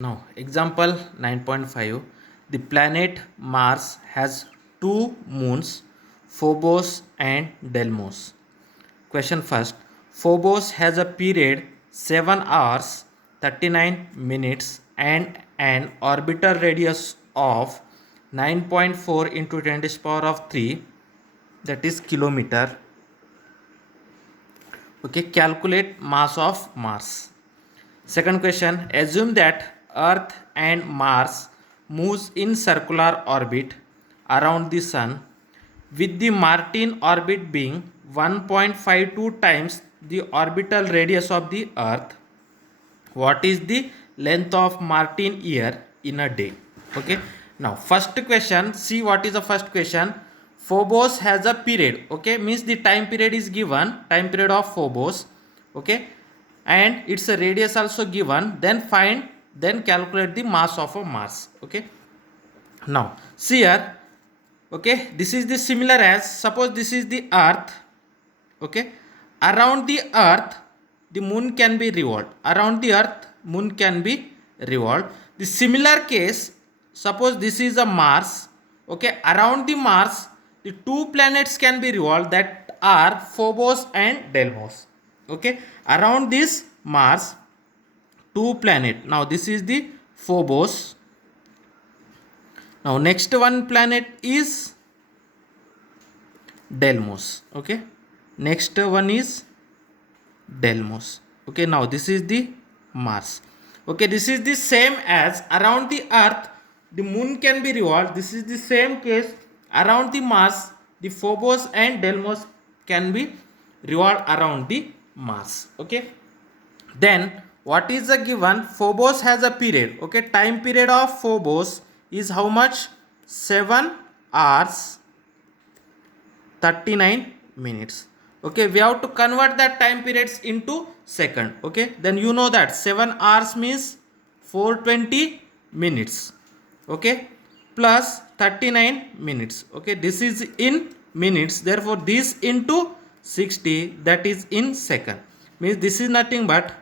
Now, example 9.5. The planet Mars has two moons, Phobos and Deimos. Question first. Phobos has a period 7 hours 39 minutes and an orbital radius of 9.4 into 10 to the power of 3, that is kilometer. Okay, calculate mass of Mars. Second question, assume that Earth and Mars moves in circular orbit around the Sun, with the Martian orbit being 1.52 times the orbital radius of the Earth. What is the length of Martian year in a day? Okay. Now, first question, see what is the first question. Phobos has a period. Okay, means the time period is given, time period of Phobos. Okay, and its a radius also given. Then calculate the mass of a Mars. Okay. Now, see here. Okay, this is the similar as, suppose this is the Earth. Okay, around the Earth the moon can be revolved. Around the Earth moon can be revolved. The similar case, suppose this is a Mars. Okay, around the Mars the two planets can be revolved, that are Phobos and Deimos. Okay, around this Mars two planet. Now this is the Phobos. Now next one planet is Deimos. Okay, next one is Deimos. Okay, now this is the Mars. Okay, this is the same as around the Earth the moon can be revolved. This is the same case around the Mars, the Phobos and Deimos can be revolved around the Mars. Okay, then what is the given? Phobos has a period. Okay, time period of Phobos is how much? 7 hours 39 minutes. Okay, we have to convert that time periods into second. Okay, then you know that 7 hours means 420 minutes. Okay, plus 39 minutes. Okay, this is in minutes, therefore this into 60, that is in second, means this is nothing but,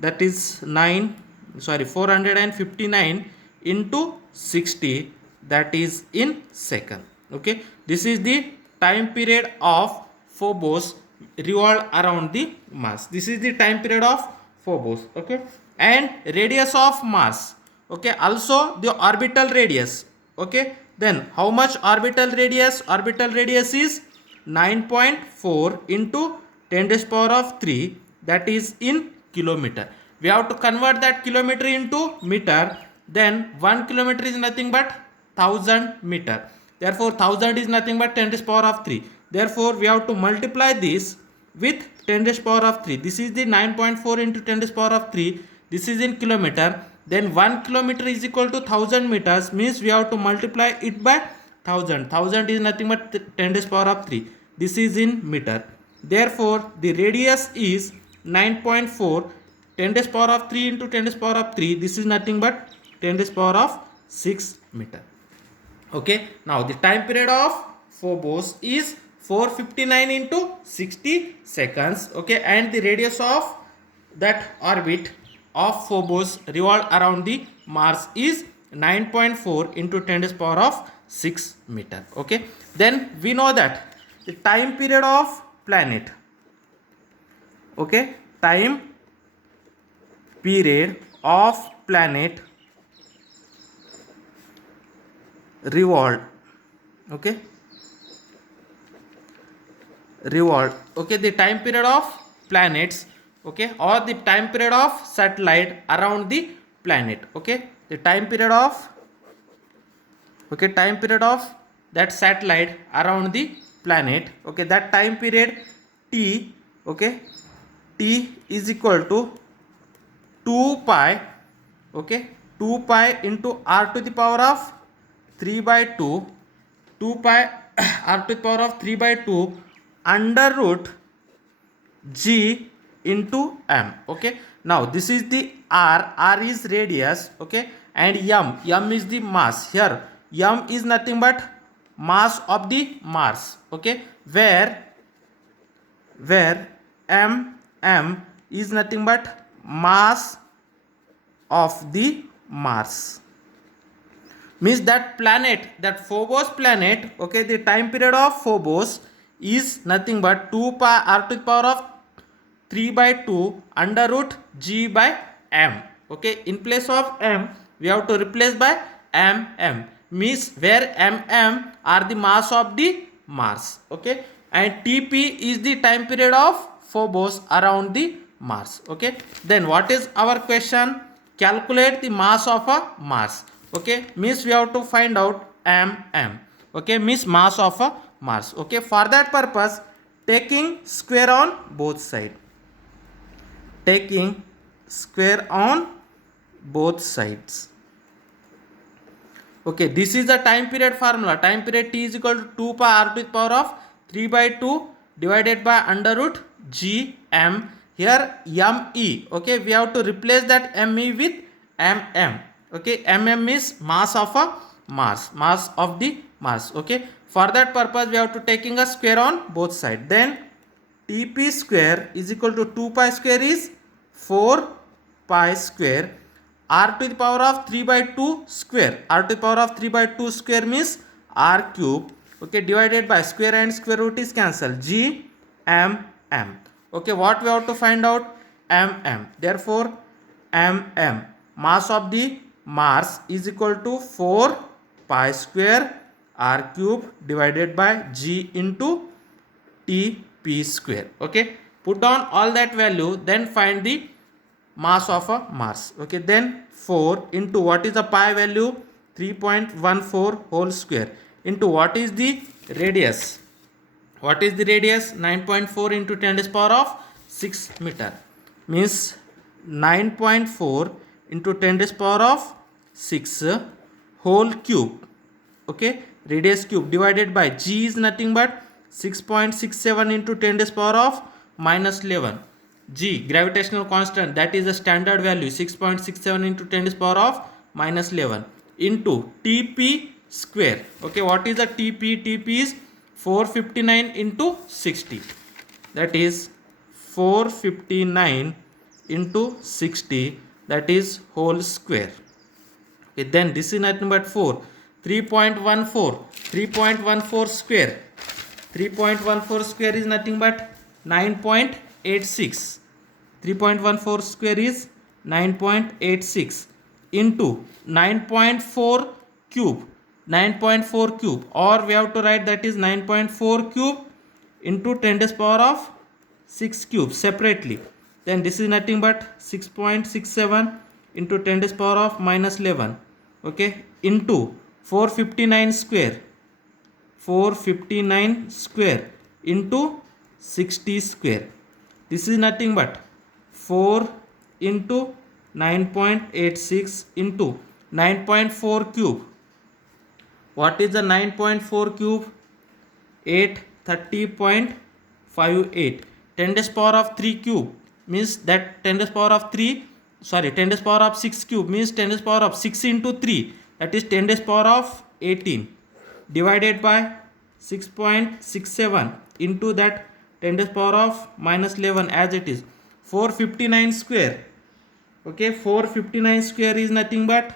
that is 459 into 60, that is in second. Okay, this is the time period of Phobos revolved around the Mars. This is the time period of Phobos. Okay, and radius of Mars. Okay, also the orbital radius. Okay, then how much orbital radius? Orbital radius is 9.4 into 10 to the power of 3, that is in kilometer. We have to convert that kilometer into meter. Then 1 kilometer is nothing but 1000 meter. Therefore 1000 is nothing but 10 to the power of 3. Therefore we have to multiply this with 10 to the power of 3. This is the 9.4 into 10 to the power of 3. This is in kilometer. Then 1 kilometer is equal to 1000 meters, means we have to multiply it by 1000. 1000 is nothing but 10 to the power of 3. This is in meter. Therefore the radius is 9.4, 10 to the power of 3 into 10 to the power of 3. This is nothing but 10 to the power of 6 meter. Okay, now the time period of Phobos is 459 into 60 seconds. Okay, and the radius of that orbit of Phobos revolved around the Mars is 9.4 into 10 to the power of 6 meter. Okay, then we know that the time period of planet. Okay, time period of planet revolved. Okay, revolved. Okay, the time period of planets. Okay, or the time period of satellite around the planet. Okay, the time period of, okay, time period of that satellite around the planet. Okay, that time period t. Okay, t is equal to 2 pi. Okay, 2 pi into r to the power of 3 by 2, 2 pi r to the power of 3 by 2 under root g into m. Okay, now this is the r is radius. Okay, and m is the mass. Here m is nothing but mass of the Mars. Okay, where m is nothing but mass of the Mars. Means that planet, that Phobos planet, okay, the time period of Phobos is nothing but 2 pi r to the power of 3 by 2 under root g by m. Okay, in place of m we have to replace by mm, means where mm are the mass of the Mars. Okay, and Tp is the time period of Phobos around the Mars. Okay, then what is our question? Calculate the mass of a Mars. Okay, means we have to find out mm. Okay, means mass of a Mars. Okay, for that purpose, taking square on both sides. Taking square on both sides. Okay, this is the time period formula. Time period T is equal to 2 pi r to the power of 3 by 2 divided by under root g m. Here me. Okay, we have to replace that me with mm. Okay, mm is mass of a Mars, mass of the Mars. Okay, for that purpose we have to taking a square on both sides. Then Tp square is equal to 2 pi square is 4 pi square r to the power of 3 by 2 square. R to the power of 3 by 2 square means r cube. Okay, divided by square and square root is cancelled. G m m. Okay, what we have to find out? Mm. Therefore, mm mass of the Mars is equal to 4 pi square r cube divided by g into Tp square. Okay, put down all that value, then find the mass of a Mars. Okay, then 4 into what is the pi value? 3.14 whole square into what is the radius? What is the radius? 9.4 into 10 to the power of 6 meter. Means 9.4 into 10 to the power of 6 whole cube. Okay, radius cube divided by g is nothing but 6.67 into 10 to the power of minus 11. G, gravitational constant, that is the standard value, 6.67 into 10 to the power of minus 11 into Tp square. Okay, what is the Tp? Tp is 459 into 60. That is 459 into 60, that is whole square. Okay, then this is nothing but 4. 3.14 square. 3.14 square is nothing but 9.86. 3.14 square is 9.86 into 9.4 cube. 9.4 cube, or we have to write that is 9.4 cube into 10 to the power of 6 cube separately. Then this is nothing but 6.67 into 10 to the power of minus 11. Okay, into 459 square. 459 square into 60 square. This is nothing but 4 into 9.86 into 9.4 cube. What is the 9.4 cube? 830.58. 10 to the power of 3 cube means that 10 to the power of 3, 10 to the power of 6 cube means 10 to the power of 6 into 3, that is 10 to the power of 18 divided by 6.67 into that 10 to the power of minus 11 as it is 459 square. Okay, 459 square is nothing but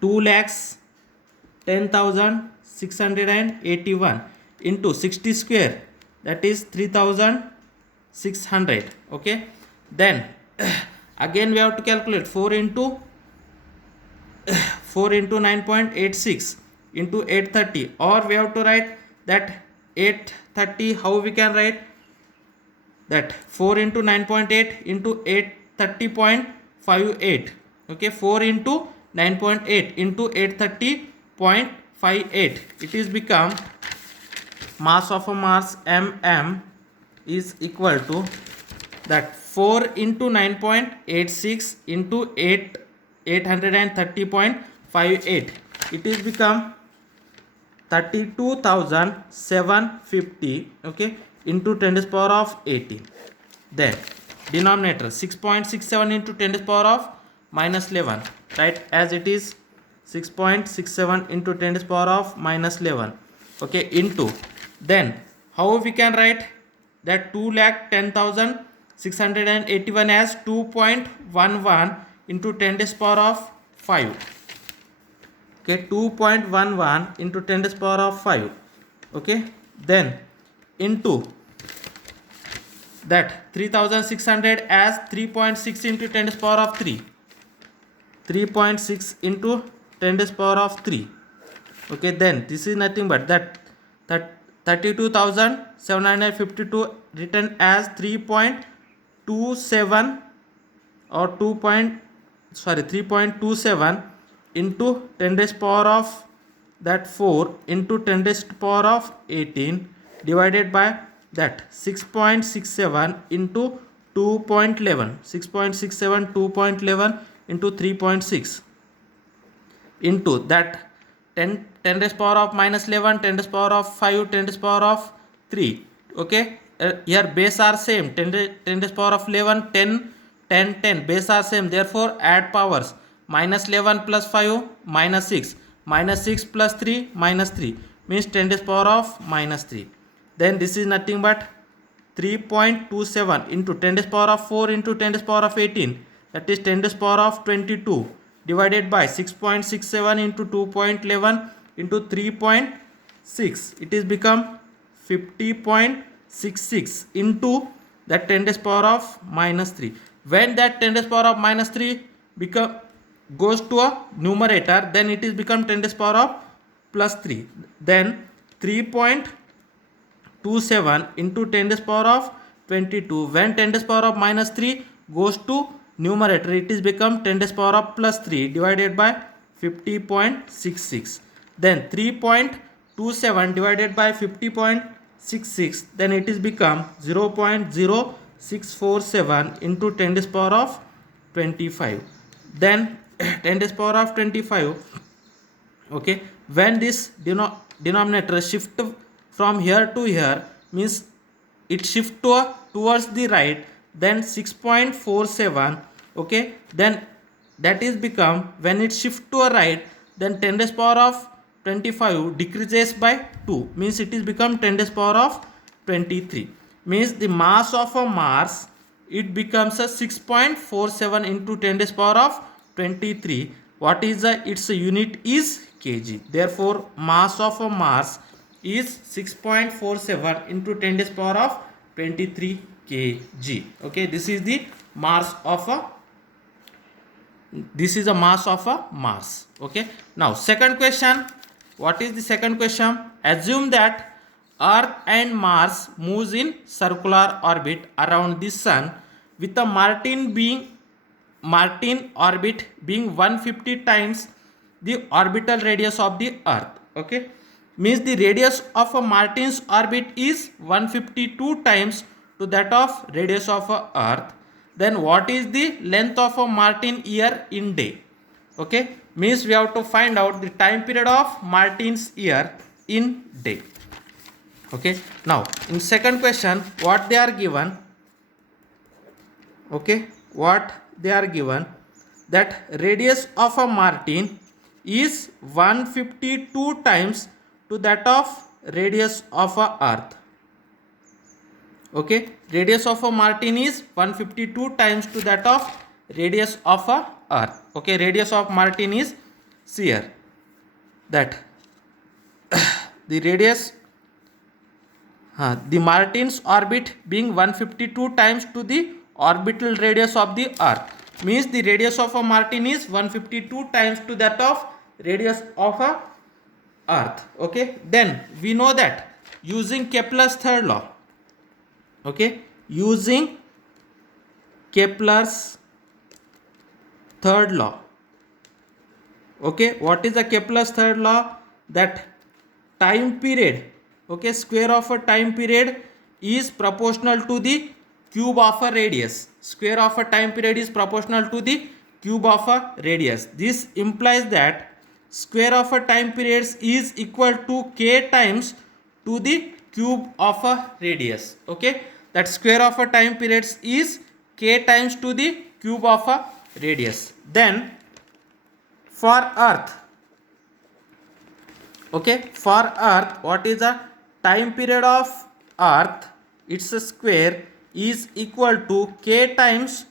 2,10,681 into 60 square, that is 3,600. Okay, then again we have to calculate 4 into 9.86 into 830, or we have to write that 830. How we can write that? 4 into 9.8 into 830.58. Okay, 4 into 9.8 into 830.58. It is become mass of a Mars mm is equal to that 4 into 9.86 into 830.58. It is become 32,750. Okay, into 10 to the power of 18. Then denominator 6.67 into 10 to the power of minus 11, right, as it is 6.67 into 10 to the power of minus 11. Okay, into, then how we can write that 2,10,681 681 as 2.11 into 10 to the power of 5. Okay, 2.11 into 10 to the power of 5. Okay, then into that 3600 as 3.6 into 10 to the power of 3. 3.6 into 10 to the power of 3. Okay, then this is nothing but that 32,752 written as 3.27 or 3.27 into 10 to the power of that 4 into 10 to the power of 18 divided by that 6.67 into 2.11. 6.67 2.11 into 3.6 into that 10 to the power of minus 11, 10 to the power of 5, 10 to the power of 3. Okay, here base are same, 10 to the power of 11, 10, 10, 10, base are same, therefore add powers. Minus 11 plus 5 minus 6, minus 6 plus 3 minus 3 means 10 to the power of minus 3. Then this is nothing but 3.27 into 10 to the power of 4 into 10 to the power of 18, that is 10 to the power of 22 divided by 6.67 into 2.11 into 3.6, it is become 50.66 into that 10 to the power of minus 3. When that 10 to the power of minus 3 goes to a numerator, then it is become 10 to the power of plus 3. Then 3.27 into 10 to the power of 22. When 10 to the power of minus 3 goes to numerator, it is become 10 to the power of plus 3 divided by 50.66. Then 3.27 divided by 50.66, then it is become 0.0647 into 10 to the power of 25. Then 10 to the power of 25. Okay, when this denominator shift from here to here, means it shift towards the right, then 6.47. okay, then that is become, when it shift to a right, then 10 to the power of 25 decreases by 2, means it is become 10 to the power of 23, means the mass of a Mars, it becomes a 6.47 into 10 to the power of 23. What is its unit is kg. Therefore mass of a Mars is 6.47 into 10 to the power of 23 kg. Okay, this is the mass of a Mars. Okay, now second question. What is the second question? Assume that Earth and Mars moves in circular orbit around the sun with the Martian orbit being 150 times the orbital radius of the Earth. Okay, means the radius of a Martian's orbit is 152 times to that of radius of a Earth. Then what is the length of a Martian year in day? Okay, means we have to find out the time period of Martian's year in day. Okay, now in second question, what they are given? Okay, what they are given, that radius of a Martian is 152 times to that of radius of a Earth. Okay, radius of a Martian is 152 times to that of radius of a Earth. Okay, radius of Martian is here, that the radius, the Martian's orbit being 152 times to the orbital radius of the Earth, means the radius of a Martian is 152 times to that of radius of a Earth. Okay, then we know that using Kepler's third law. Okay, using Kepler's third law. Okay, what is the Kepler's third law? That time period, okay, square of a time period is proportional to the cube of a radius. Square of a time period is proportional to the cube of a radius. This implies that square of a time period is equal to k times to the cube of a radius. Okay, that square of a time period is k times to the cube of a radius. Then for Earth, okay, for Earth, what is the time period of Earth? Its a square is equal to k times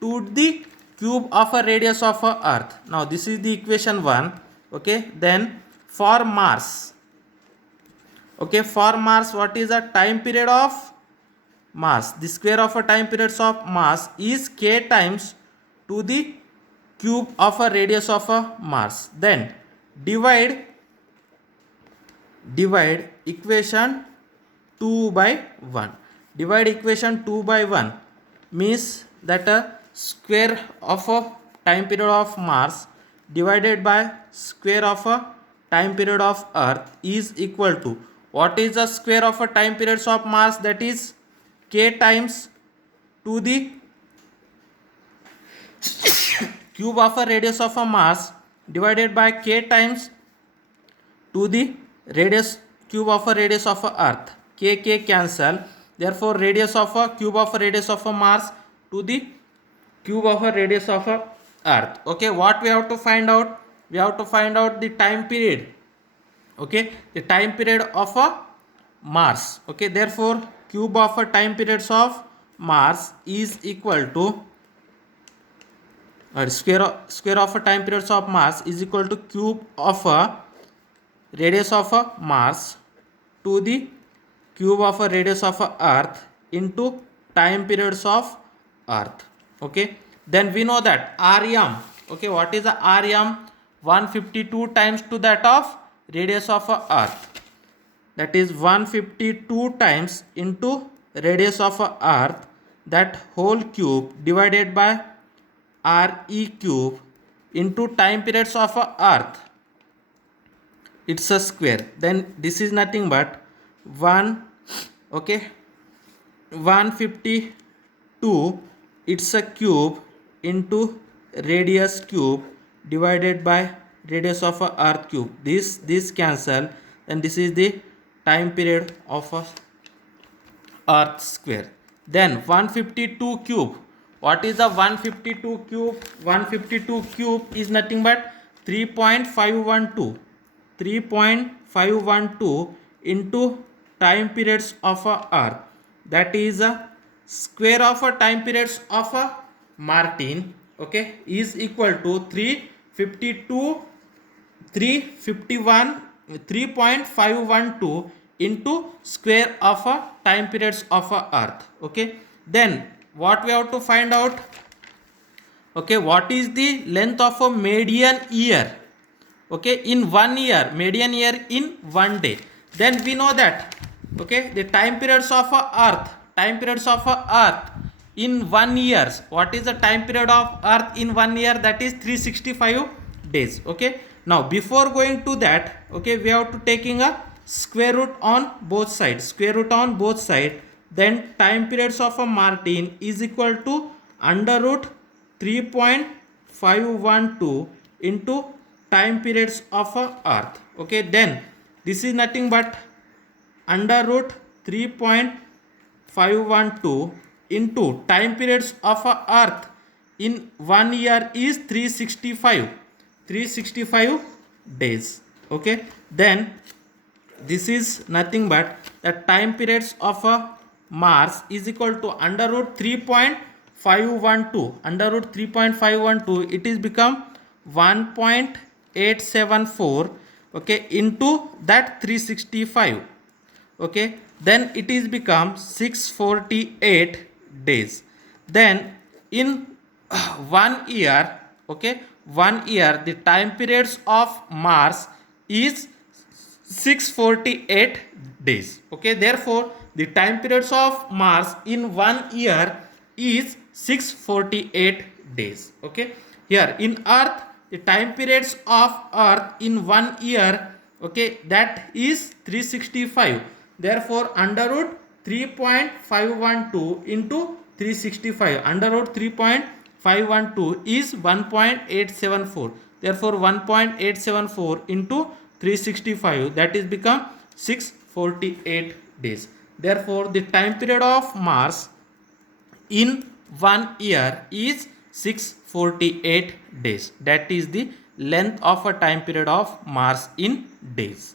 2 the cube of a radius of a earth. Now this is the equation 1. Okay, then for Mars, okay, for Mars, what is the time period of Mars? The square of a time periods of Mars is k times to the cube of a radius of a Mars. Then divide equation 2 by 1. Divide equation 2 by 1 means that a square of a time period of Mars divided by square of a time period of Earth is equal to, what is the square of a time periods of Mars? That is k times to the cube of a radius of a Mars divided by k times to the radius cube of a radius of a Earth. K cancel. Therefore radius of a cube of a radius of a Mars to the cube of a radius of a Earth. Okay, what we have to find out? We have to find out the time period. Okay, the time period of a Mars. Okay, therefore cube of a time periods of Mars is equal to square of a time periods of Mars is equal to cube of a radius of a Mars to the cube of a radius of a Earth into time periods of Earth. Okay, then we know that Rem. Okay, what is the Rem? 152 times to that of radius of a Earth. That is 152 times into radius of a Earth, that whole cube divided by Re cube into time periods of a Earth. It's a square. Then this is nothing but 152, it's a cube into radius cube divided by radius of a Earth cube. This cancel, and this is the time period of a Earth square. Then 152 cube. What is the 152 cube? 152 cube is nothing but 3.512. 3.512 into time periods of a Earth. That is a square of a time periods of a Martin. Okay, is equal to 3.512 into square of a time periods of a Earth. Okay, then what we have to find out? Okay, what is the length of a median year? Okay, in 1 year, median year in 1 day. Then we know that, okay, the time periods of a Earth, in 1 year. What is the time period of Earth in 1 year? That is 365 days. Okay, now before going to that, okay, we have to taking a square root on both sides. Then time periods of a Martin is equal to under root 3.512 into time periods of a Earth. Okay, then this is nothing but under root 3.512 into time periods of a Earth in 1 year is 365 days. Okay, then this is nothing but the time periods of a Mars is equal to under root 3.512. It is become 1.874. Okay, into that 365. Okay, then it is become 648 days. Then in 1 year, okay, 1 year, the time periods of Mars is 648 days. Okay, therefore the time periods of Mars in 1 year is 648 days. Okay, here in Earth, the time periods of Earth in 1 year, okay, that is 365. Therefore under root 3.512 into 365, under root 3.512 is 1.874. Therefore 1.874 into 365, that is become 648 days. Therefore the time period of Mars in 1 year is 648 days. That is the length of a time period of Mars in days.